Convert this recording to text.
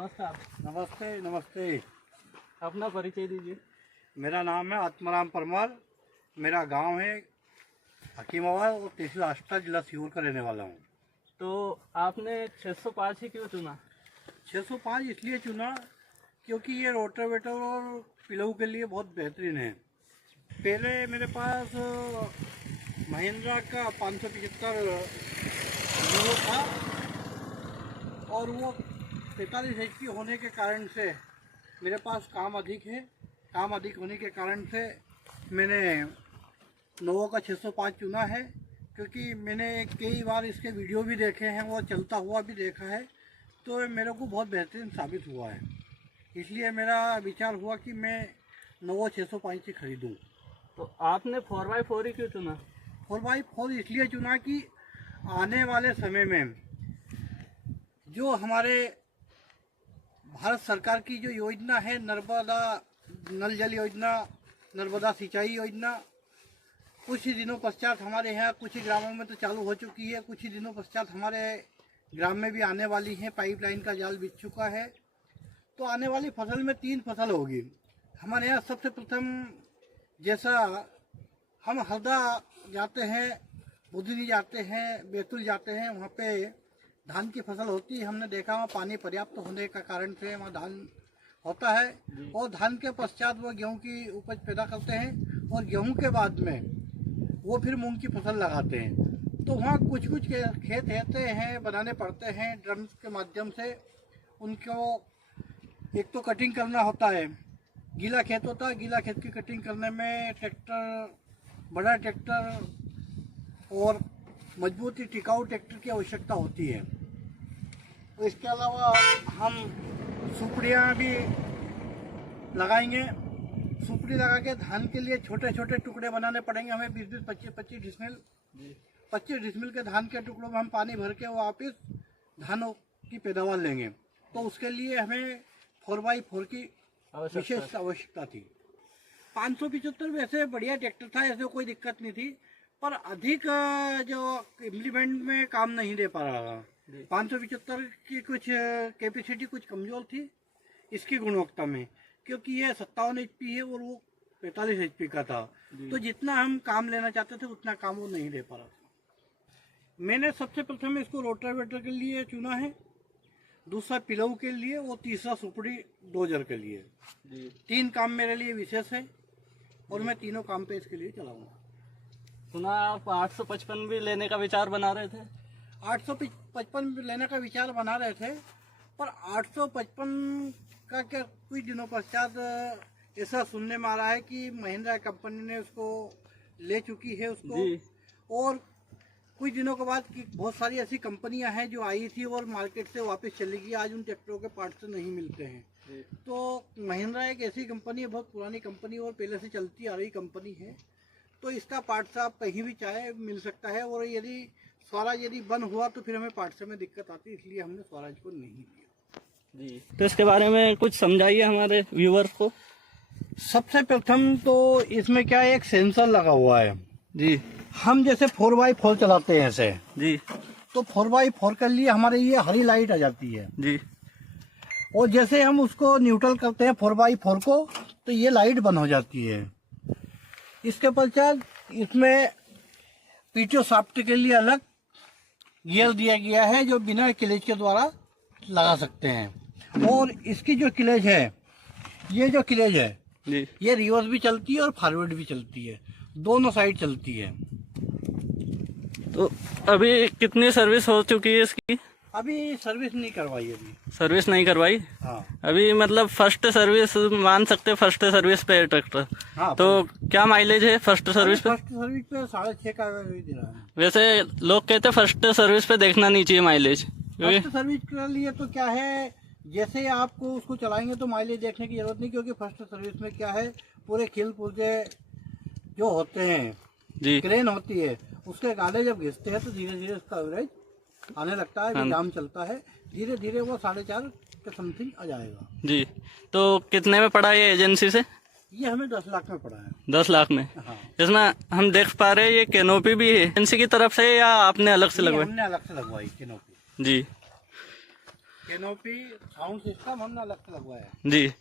नमस्कार। नमस्ते नमस्ते। अपना परिचय दीजिए। मेरा नाम है आत्माराम परमार। मेरा गांव है हकीमाबाद और तहसील आष्टा, जिला सीहोर का रहने वाला हूं। तो आपने 605 ही क्यों चुना? 605 इसलिए चुना क्योंकि ये रोटावेटर और पिलऊ के लिए बहुत बेहतरीन है। पहले मेरे पास महिंद्रा का 575 हीरो था और वो 43 HP होने के कारण से मेरे पास काम अधिक है। काम अधिक होने के कारण से मैंने नोवो का 605 चुना है, क्योंकि मैंने कई बार इसके वीडियो भी देखे हैं, वो चलता हुआ भी देखा है, तो मेरे को बहुत बेहतरीन साबित हुआ है। इसलिए मेरा विचार हुआ कि मैं नोवो 605 ही खरीदूं। तो आपने 4x4 ही क्यों चुना? 4x4 इसलिए चुना कि आने वाले समय में जो हमारे भारत सरकार की जो योजना है, नर्मदा नल जल योजना, नर्मदा सिंचाई योजना, कुछ ही दिनों पश्चात हमारे यहाँ कुछ ही ग्रामों में तो चालू हो चुकी है, कुछ ही दिनों पश्चात हमारे ग्राम में भी आने वाली है। पाइपलाइन का जाल बिछ चुका है। तो आने वाली फसल में 3 फसल होगी हमारे यहाँ। सबसे प्रथम, जैसा हम हरदा जाते हैं, बुधनी जाते हैं, बैतूल जाते हैं, वहाँ पे धान की फसल होती है। हमने देखा वहाँ पानी पर्याप्त होने का कारण से वहाँ धान होता है, और धान के पश्चात वो गेहूं की उपज पैदा करते हैं, और गेहूं के बाद में वो फिर मूंग की फसल लगाते हैं। तो वहाँ कुछ कुछ खेत रहते हैं, बनाने पड़ते हैं ड्रम्स के माध्यम से। उनको एक तो कटिंग करना होता है, गीला खेत होता है, गीला खेत की कटिंग करने में ट्रैक्टर, बड़ा ट्रैक्टर और मजबूत टिकाऊ ट्रैक्टर की आवश्यकता होती है। तो इसके अलावा हम सुपड़ियाँ भी लगाएंगे। सुपड़ी लगा के धान के लिए छोटे छोटे टुकड़े बनाने पड़ेंगे हमें। 20-20, 25-25 डिसमिल 25 डिसमिल के धान के टुकड़ों में हम पानी भर के वापस धानों की पैदावार लेंगे। तो उसके लिए हमें 4x4 की विशेष आवश्यकता थी। 575 वैसे बढ़िया ट्रैक्टर था, ऐसे कोई दिक्कत नहीं थी, पर अधिक जो इम्प्लीमेंट में काम नहीं दे पा रहा था। 575 की कुछ कैपेसिटी कुछ कमज़ोर थी इसकी गुणवत्ता में, क्योंकि ये 57 HP है और वो 45 HP का था। तो जितना हम काम लेना चाहते थे उतना काम वो नहीं दे पा रहा था। मैंने सबसे प्रथम इसको रोटावेटर के लिए चुना है, दूसरा पिलऊ के लिए, और तीसरा सुपड़ी डोजर के लिए। 3 काम मेरे लिए विशेष है और मैं तीनों काम पे इसके लिए चलाऊँगा। सुना आप 855 भी लेने का विचार बना रहे थे? 855 लेने का विचार बना रहे थे, पर 855 का क्या कुछ दिनों पश्चात ऐसा सुनने में आ रहा है कि महिंद्रा कंपनी ने उसको ले चुकी है उसको, और कुछ दिनों के बाद कि बहुत सारी ऐसी कंपनियां हैं जो आई थी और मार्केट से वापस चली गई। आज उन ट्रैक्टरों के पार्ट्स नहीं मिलते हैं। तो महिंद्रा एक ऐसी कंपनी है, बहुत पुरानी कंपनी और पहले से चलती आ रही कंपनी है, तो इसका पार्ट्स आप कहीं भी चाहे मिल सकता है। और यदि स्वराज यदि बंद हुआ तो फिर हमें पार्ट्स में दिक्कत आती है, इसलिए हमने स्वराज को नहीं लिया। जी, तो इसके बारे में कुछ समझाइए हमारे व्यूअर्स को। सबसे प्रथम तो इसमें क्या है, एक सेंसर लगा हुआ है जी। हम जैसे 4x4 चलाते हैं ऐसे जी। तो 4x4 के लिए हमारे ये हरी लाइट आ जाती है जी। और जैसे हम उसको न्यूट्रल करते हैं 4x4 को, तो ये लाइट बंद हो जाती है। इसके पश्चात इसमें पीटीओ शाफ्ट के लिए अलग गियर दिया गया है, जो बिना क्लच के द्वारा लगा सकते हैं। और इसकी जो क्लच है, ये जो क्लच है जी, ये रिवर्स भी चलती है और फॉरवर्ड भी चलती है, दोनों साइड चलती है। तो अभी कितनी सर्विस हो चुकी है इसकी? अभी सर्विस नहीं करवाई। अभी सर्विस नहीं करवाई? हाँ। अभी मतलब फर्स्ट सर्विस मान सकते, फर्स्ट सर्विस पे ट्रैक्टर। हाँ, तो क्या माइलेज है फर्स्ट सर्विस पे? फर्स्ट सर्विस पे 6.5 का दे रहा है। वैसे लोग कहते हैं फर्स्ट सर्विस पे देखना नहीं चाहिए माइलेज। फर्स्ट सर्विस के लिए तो क्या है, जैसे आपको उसको चलाएंगे तो माइलेज देखने की जरूरत नहीं, क्योंकि फर्स्ट सर्विस में क्या है, पूरे खिल पुर्जे जो होते हैं जी, क्रेन होती है, उसके गाले जब घिसते हैं तो धीरे धीरे उसका एवरेज आने लगता है, जाम चलता है, धीरे धीरे वो 4.5 के समथिंग आ जाएगा। जी। तो कितने में पड़ा ये एजेंसी से? ये हमें 10 लाख में पड़ा है। 10 लाख में? हाँ। इसमें हम देख पा रहे हैं ये कैनोपी भी है एजेंसी की तरफ से या आपने अलग से लगवाई? हमने अलग से लगवाई कैनोपी। जी। कैनोपी साउंड सिस्टम हमने अलग से लगवाया है। जी।